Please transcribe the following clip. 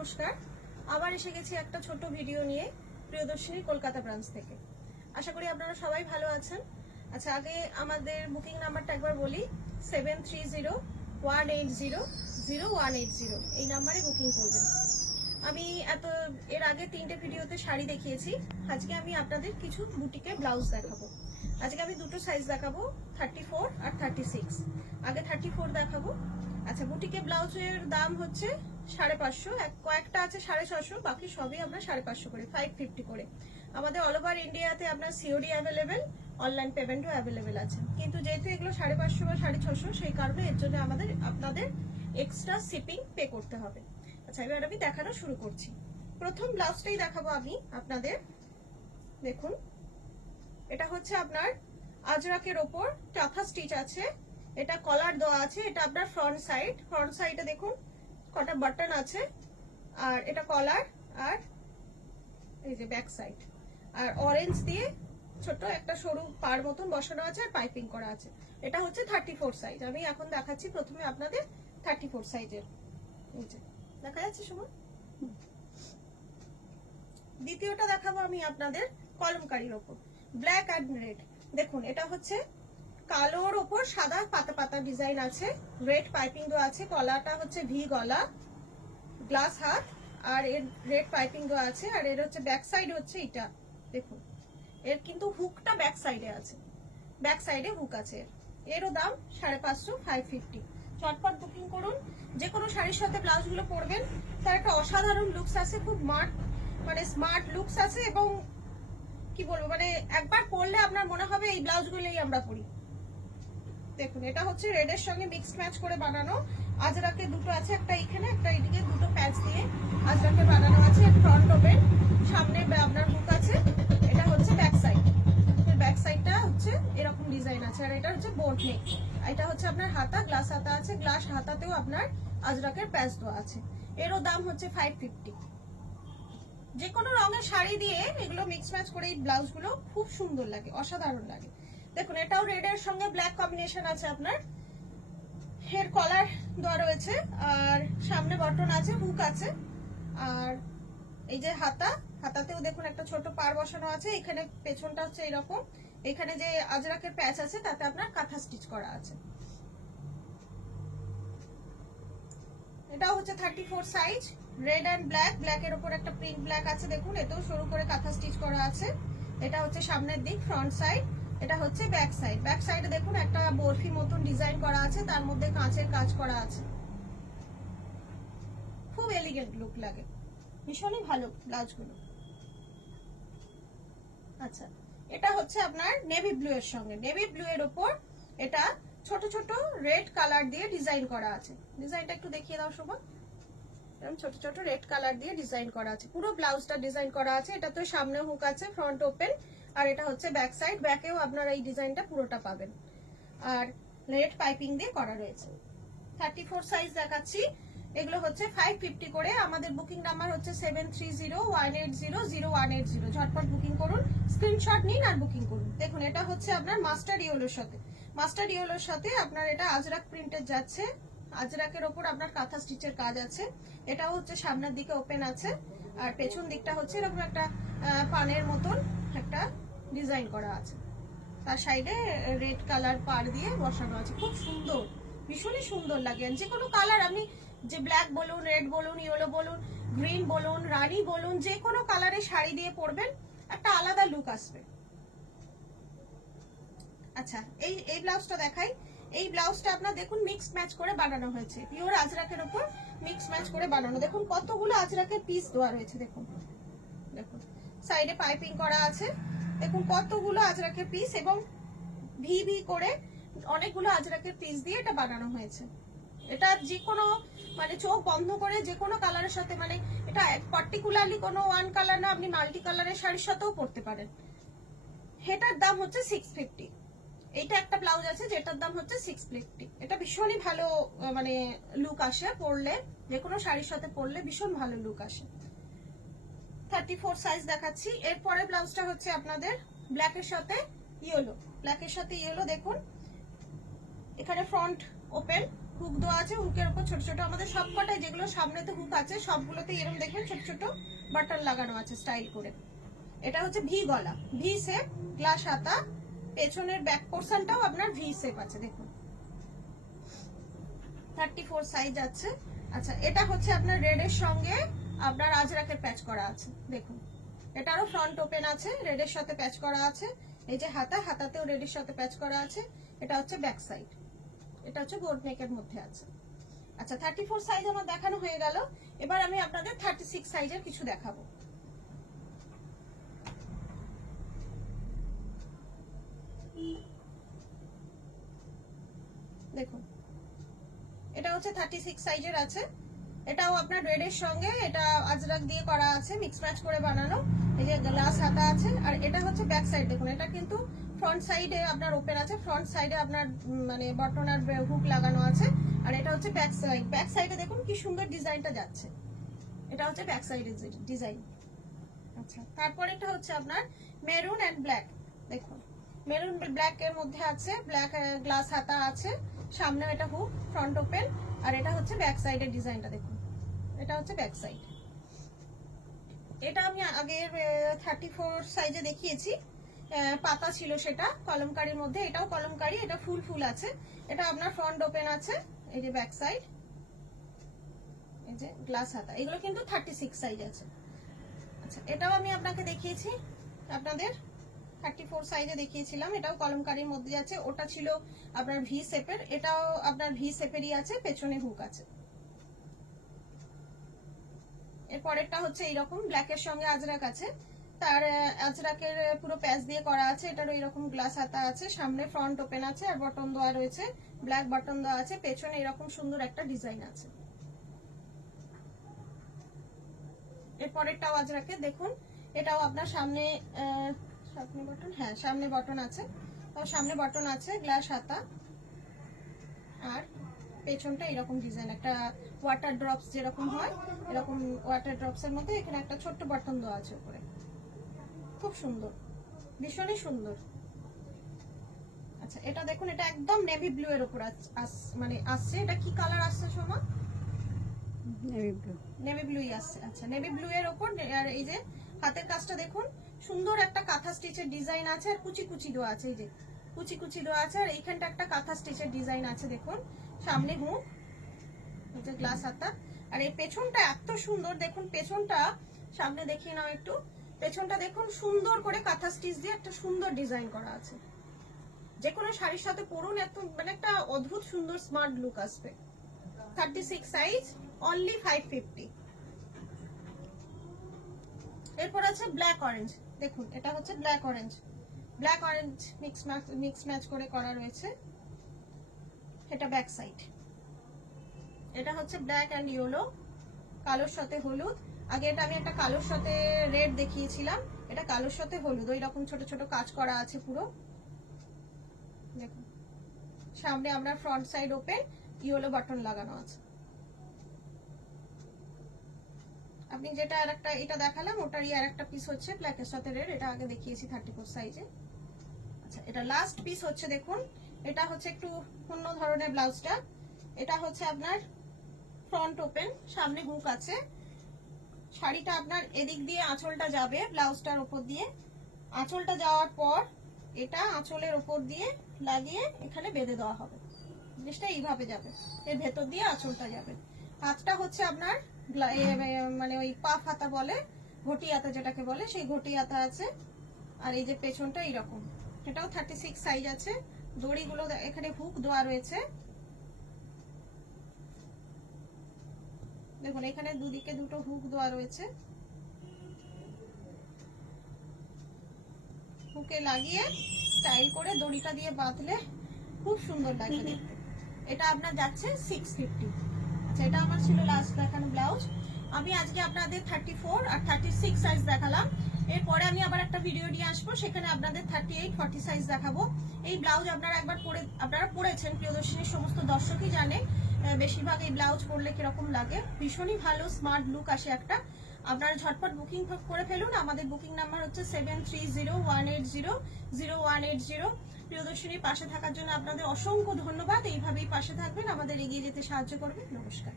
নমস্কার, আবার এসে গেছি একটা ছোট ভিডিও নিয়ে প্রিয়দর্শিনী কলকাতা ব্রাঞ্চ থেকে। আশা করি আপনারা সবাই ভালো আছেন। আচ্ছা, আগে আমাদের বুকিং নাম্বারটা একবার বলি, 7301800180 এই নাম্বারে বুকিং করবেন। আমি এর আগে 3টে ভিডিওতে শাড়ি দেখিয়েছি। আজকে আমি আপনাদের কিছু বুটিকে ব্লাউজ দেখাবো। আজকে আমি দুটো সাইজ দেখাবো, 34 আর 36। আগে 34 দেখাবো। আচ্ছা, বুটিকে ব্লাউজের দাম হচ্ছে 550, কয়েকটা আছে 650, বাকি সবই আমরা 550 করে, 550 করে। আমাদের অল ওভার ইন্ডিয়াতে আপনার সিওডি অ্যাভেলেবেল, অনলাইন পেমেন্টও অ্যাভেলেবেল আছে। কিন্তু যেহেতু এগুলো 550 বা 650, সেই কারণে এর জন্য আপনাদের এক্সট্রা শিপিং পে করতে হবে। আচ্ছা, এবার আমি দেখানো শুরু করছি। প্রথম ব্লাউজটাই দেখাবো আমি আপনাদের। দেখুন, এটা হচ্ছে আপনার আজরাকের ওপর চাথা স্টিচ আছে, এটা কলার দেওয়া আছে। এটা আপনার ফ্রন্ট সাইডে দেখুন কটা বাটন আছে, আর এটা কলার, আর এই যে ব্যাক সাইড, আর অরেঞ্জ দিয়ে ছোট একটা সরু পার মতন বসানো আছে, আর পাইপিং করা আছে। এটা হচ্ছে 34 সাইজ। আমি এখন দেখাচ্ছি প্রথমে আপনাদের 34 সাইজের। এই যে দেখা যাচ্ছে সবাই। দ্বিতীয়টা দেখাবো আমি আপনাদের কলমকারীর ওপর, ব্ল্যাক অ্যান্ড রেড। দেখুন, এটা হচ্ছে কালোর ওপর সাদা পাতা পাতা ডিজাইন আছে, রেড পাইপিং দেওয়া আছে। গলাটা হচ্ছে ভি গলা, গ্লাস হাত, আর এর রেড পাইপিং দেওয়া আছে। আর এর হচ্ছে ব্যাক সাইড হচ্ছে এটা। দেখুন, এর কিন্তু হুকটা ব্যাক সাইডে আছে, ব্যাক সাইডে হুক আছে। এরও দাম 550, 550। চটপট বুকিং করুন। যে কোনো শাড়ির সাথে ব্লাউজগুলো পরবেন, তার একটা অসাধারণ লুকস আছে, খুব স্মার্ট লুকস আছে। এবং কি বলবো, একবার পরলে আপনার মনে হবে এই ব্লাউজগুলোই আমরা পরি। দেখুন, এটা হচ্ছে রেডের সঙ্গে মিক্সড ম্যাচ করে বানানো। আজরাকে দুটো আছে, একটা এখানে একটা এদিকে, দুটো প্যাচ দিয়ে আজরাকে বানানো আছে। ফ্রন্ট ওপেন, সামনে আপনার হুক আছে। এটা হচ্ছে ব্যাক সাইড, ব্যাক সাইডটা হচ্ছে এরকম ডিজাইন আছে। আর এটা হচ্ছে বোট নেক। এটা হচ্ছে আপনার হাতা, গ্লাস হাতা আছে, গ্লাস হাতাতেও আপনার আজরাকের প্যাচ দেওয়া আছে। এরও দাম হচ্ছে 550। যে কোনো রঙের শাড়ি দিয়ে এগুলো মিক্স ম্যাচ করে এই ব্লাউজগুলো খুব সুন্দর লাগে, অসাধারণ লাগে। দেখুন, এটাও রেডের সঙ্গে ব্ল্যাক কম্বিনেশন আছে। আপনার হেয়ার কলার দেওয়া রয়েছে, আর সামনে বটন আছে, হুক আছে। আর এই যে হাতাতেও দেখুন একটা ছোট পার বসানো আছে। এখানে পেছনটা হচ্ছে এরকম, এখানে যে আজরাকের প্যাচ আছে তাতে আপনার কাঁথা স্টিচ করা আছে। এটাও হচ্ছে 34 সাইজ, রেড অ্যান্ড ব্ল্যাক। ব্ল্যাকের উপর একটা প্রিন্ট ব্ল্যাক আছে, দেখুন এতেও সরু করে কাঁথা স্টিচ করা আছে। এটা হচ্ছে সামনের দিক, ফ্রন্ট সাইড। এটা হচ্ছে ব্যাক সাইড। ব্যাক সাইডে দেখুন একটা বরফি মতন ডিজাইন করা আছে, তার মধ্যে কাঁচের কাজ করা আছে। খুব এলিগেন্ট লুক লাগে, ভীষণই ভালো ব্লাউজগুলো। আচ্ছা, এটা হচ্ছে আপনার নেভি ব্লু এর সঙ্গে, নেভি ব্লু এর উপর এটা ছোট ছোট রেড কালার দিয়ে ডিজাইন করা আছে। ডিজাইনটা একটু দেখিয়ে দাও শোভা। এরকম ছোট ছোট রেড কালার দিয়ে ডিজাইন করা আছে, পুরো ব্লাউজটা ডিজাইন করা আছে। এটা তো সামনে হুক আছে, ফ্রন্ট ওপেন, আর এটা হচ্ছে ব্যাক সাইড। ব্যাকেও আপনারা এই ডিজাইনটা পুরোটা পাবেন, আর রেড পাইপিং দিয়ে করা রয়েছে। 34 সাইজ দেখাচ্ছি। এগুলো হচ্ছে 550 করে। আমাদের বুকিং নাম্বার হচ্ছে 7301800180। ঝটপট বুকিং করুন, স্ক্রিনশট নিন আর বুকিং করুন। দেখুন, এটা হচ্ছে আপনার মাস্টার্ড ইয়েলোর সাথে আপনার এটা আজরাক প্রিন্টের যাচ্ছে। আজরাকের ওপর আপনার কাঁথা স্টিচের কাজ আছে। এটাও হচ্ছে সামনের দিকে ওপেন আছে, আর পেছন দিকটা হচ্ছে এরকম একটা পানের মতন একটা ডিজাইন করা আছে। তার সাইডে রেড কালার পার দিয়ে বসানো আছে, খুব সুন্দর, ভীষণই সুন্দর লাগে। যে কোনো কালার, আপনি যে ব্ল্যাক বলুন, রেড বলুন, ইয়েলো বলুন, গ্রিন বলুন, রানী বলুন, যে কোনো কালারের শাড়ি দিয়ে পরবেন, একটা আলাদা লুক আসবে। আচ্ছা, এই ব্লাউজটা দেখাই। এই ব্লাউজটা আপনার দেখুন মিক্স ম্যাচ করে বানানো হয়েছে, পিওর আজরাকের উপর মিক্স ম্যাচ করে বানানো। দেখুন কতগুলো আজরাকের পিস দেওয়া রয়েছে। দেখুন সাইডে পাইপিং করা আছে, দেখুন কতগুলো আজরাকের পিস, এবং ভি ভি করে অনেকগুলো আজরাকের পিস দিয়ে এটা বানানো হয়েছে। এটা যে কোনো চোখ বন্ধ করে যে কোনো কালারের সাথে, এটা পার্টিকুলারলি কোনো ওয়ান কালার না, আপনি মাল্টি কালারের শাড়ির সাথেও পরতে পারেন। এটার দাম হচ্ছে 650। এইটা একটা ব্লাউজ আছে যেটার দাম হচ্ছে 650। এটা ভীষণই ভালো লুক আসে পরলে, যে কোনো শাড়ির সাথে পরলে ভীষণ ভালো লুক আসে। 34 সাইজ দেখাচ্ছি। এরপরে ব্লাউজটা হচ্ছে আপনাদের ব্ল্যাকের সাথে ইয়েলো। দেখুন এখানে ফ্রন্ট ওপেন, হুক দেওয়া আছে, হুকের উপর ছোট ছোট আমাদের সবকটাই যেগুলো সামনেতে হুক আছে সবগুলোতে এরকম দেখবেন ছোট ছোট বাটন লাগানো আছে স্টাইল করে। এটা হচ্ছে ভি গলা, ভি শেপ, গ্লাস হাতা, পেছনের ব্যাক পোর্শনটাও আপনার ভি শেপ আছে দেখুন। 34 সাইজ আছে। আচ্ছা এটা হচ্ছে আপনার রেডের সঙ্গে আপনার আজরাকের প্যাচ করা আছে দেখুন। এটারও ফ্রন্ট ওপেন আছে, রেডের সাথে প্যাচ করা আছে। এই যে হাতা, হাতাতেও রেডের সাথে প্যাচ করা আছে। এটা হচ্ছে ব্যাক সাইড, এটা হচ্ছে বোর্ড নেকের মধ্যে আছে। আচ্ছা 34 সাইজ আমার দেখানো হয়ে গেল। এবার আমি আপনাদের 36 সাইজের কিছু দেখাবো। দেখুন এটা হচ্ছে 36 সাইজের আছে। এটাও আপনার রেডের সঙ্গে এটা আজরাক দিয়ে করা আছে, মিক্স ম্যাচ করে বানানো। এই যে গ্লাস হাতা আছে। আর এটা হচ্ছে ব্যাক সাইড দেখুন, এটা কিন্তু ফ্রন্ট সাইডে আপনার ওপেন আছে, ফ্রন্ট সাইডে আপনার মানে বটন আর হুক লাগানো আছে। আর এটা হচ্ছে ব্যাক সাইড, ব্যাক সাইডে দেখুন কি সুন্দর ডিজাইনটা যাচ্ছে। এটা হচ্ছে ব্যাক সাইডের ডিজাইন। আচ্ছা তারপরেটা হচ্ছে আপনার মেরুন এন্ড ব্ল্যাক। দেখুন মেরুন ব্ল্যাক এর মধ্যে আছে, ব্ল্যাক গ্লাস হাতা আছে, সামনে এটা হুক, ফ্রন্ট ওপেন। আর এটা হচ্ছে ব্যাক সাইডের ডিজাইনটা দেখুন, এটা হচ্ছে ব্যাক সাইড। এটা আমি আগের 34 সাইজে দেখিয়েছি, পাতা ছিল সেটা কলমকারীর মধ্যে। এটাও কলমকারী, এটা ফুল ফুল আছে। এটা আপনার ফ্রন্ট ওপেন আছে, এই যে ব্যাক সাইড, এই যে গ্লাস হাতা। এগুলো কিন্তু 36 সাইজ আছে। আচ্ছা এটাও আমি আপনাকে দেখিয়েছি, আপনাদের 34 সাইজে দেখিয়েছিলাম। এটাও কলমকারীর মধ্যে আছে, ওটা ছিল আপনার ভি শেপের, এটাও আপনার ভি শেপেরই আছে, পেছনে হুক আছে। এরপরেরটা হচ্ছে এইরকম ব্ল্যাকের সঙ্গে আজরাক আছে, তার আজরাকের পুরো প্যাচ দিয়ে করা আছে। এটারও এরকম গ্লাস হাতা আছে, সামনে ফ্রন্ট ওপেন আছে আর বটন দেওয়া রয়েছে, ব্ল্যাক বটন দেওয়া আছে, পেছনে এরকম সুন্দর একটা ডিজাইন আছে। এরপরেরটাও আজরাকে দেখুন, এটাও আপনার সামনে বটন, হ্যাঁ সামনে বটন আছে, সামনে বটন আছে, গ্লাস হাতা। আর পেছনটা এরকম ডিজাইন, একটা ওয়াটার ড্রপস যেরকম হয় এরকম ওয়াটার ড্রপস এর মধ্যে এখানে একটা ছোট্ট বাটন দেওয়া আছে উপরে। খুব সুন্দর, ভীষণই সুন্দর। আচ্ছা এটা দেখুন, এটা একদম নেভি ব্লু এর উপর মানে আসছে। এটা কি কালার আসছে সোমা? নেভি ব্লু, নেভি ব্লুই আসছে। আচ্ছা নেভি ব্লু এর উপর। আর এই যে হাতের কাজটা দেখুন, সুন্দর একটা কাঁথা স্টিচের ডিজাইন আছে, আর কুচি কুচি দেওয়া আছে, এই যে কুচি কুচি দেওয়া আছে। আর এইখানটা একটা কাঁথা স্টিচের ডিজাইন আছে দেখুন, সামনে হুক, এই যে গ্লাস হাতা। আর এই পেছনটা এত সুন্দর দেখুন, পেছনটা সামনে দেখিয়ে নাও একটু। পেছনটা দেখুন সুন্দর করে কাঁথা স্টিচ দিয়ে একটা সুন্দর ডিজাইন করা আছে। যে কোনো শাড়ির সাথে পরুন, এত মানে একটা অদ্ভুত সুন্দর স্মার্ট লুক আসবে। 36 সাইজ, অনলি 550। এরপর আছে ব্ল্যাক অরেঞ্জ। দেখুন এটা হচ্ছে black orange, black orange mix match করে করা রয়েছে। এটা ব্যাক সাইড। এটা হচ্ছে ব্ল্যাক এন্ড ইয়েলো, কালোর সাথে হলুদ। আগে এটা আমি একটা কালোর সাথে রেড দেখিয়েছিলাম, এটা কালোর সাথে হলুদ, ওই রকম ছোট ছোট কাজ করা আছে পুরো। দেখুন সামনে আমরা front side open, yellow button লাগানো আছে। আপনি যেটা আরেকটা এটা দেখালাম ওটারই আরেকটা পিস হচ্ছে ব্ল্যাকের সাথে রেড, এটা আগে দেখিয়েছি 34 সাইজে। আচ্ছা এটা লাস্ট পিস হচ্ছে দেখুন, এটা হচ্ছে একটু অন্য ধরনের ব্লাউজটা। এটা হচ্ছে আপনার ফ্রন্ট ওপেন, সামনে হুক আছে। শাড়িটা আপনার এদিক দিয়ে আঁচলটা যাবে ব্লাউজটার উপর দিয়ে, আঁচলটা যাওয়ার পর এটা আঁচলের উপর দিয়ে লাগিয়ে এখানে বেঁধে দেওয়া হবে। জিনিসটা এইভাবে যাবে, এর ভেতর দিয়ে আঁচলটা যাবে। হাতটা হচ্ছে আপনার মানে ওই পাফ হাতা বলে, ঘটি হাতা যেটাকে বলে, সেই ঘটি হাতা আছে। আর এই যে পেছনটা এইরকম, এটাও 36 সাইজ আছে। দড়িগুলো এখানে হুক দেওয়া রয়েছে দেখুন, এখানে দুদিকে দুটো হুক দেওয়া রয়েছে। হুকে লাগিয়ে স্টাইল করে দড়িটা দিয়ে বাঁধলে খুব সুন্দর লাগবে দেখতে। এটা আপনার যাচ্ছে 650। আচ্ছা এটা আমার ছিল লাস্ট দেখানো ব্লাউজ। আমি আজকে আপনাদের 34 আর 36 সাইজ দেখালাম। এরপরে আমি আবার একটা ভিডিও নিয়ে আসবো, সেখানে আপনাদের 38, 40 সাইজ দেখাবো। এই ব্লাউজ আপনারা একবার আপনারা পরেছেন, প্রিয়দর্শিনীর সমস্ত দর্শকই জানে বেশিরভাগ এই ব্লাউজ পরলে কিরকম লাগে। ভীষণই ভালো স্মার্ট লুক আসে একটা। আপনারা ঝটপট বুকিং করে ফেলুন। আমাদের বুকিং নাম্বার হচ্ছে 7301800180। প্রিয়দর্শিনীর পাশে থাকার জন্য আপনাদের অসংখ্য ধন্যবাদ। এইভাবেই পাশে থাকবেন, আমাদের এগিয়ে যেতে সাহায্য করবেন। নমস্কার।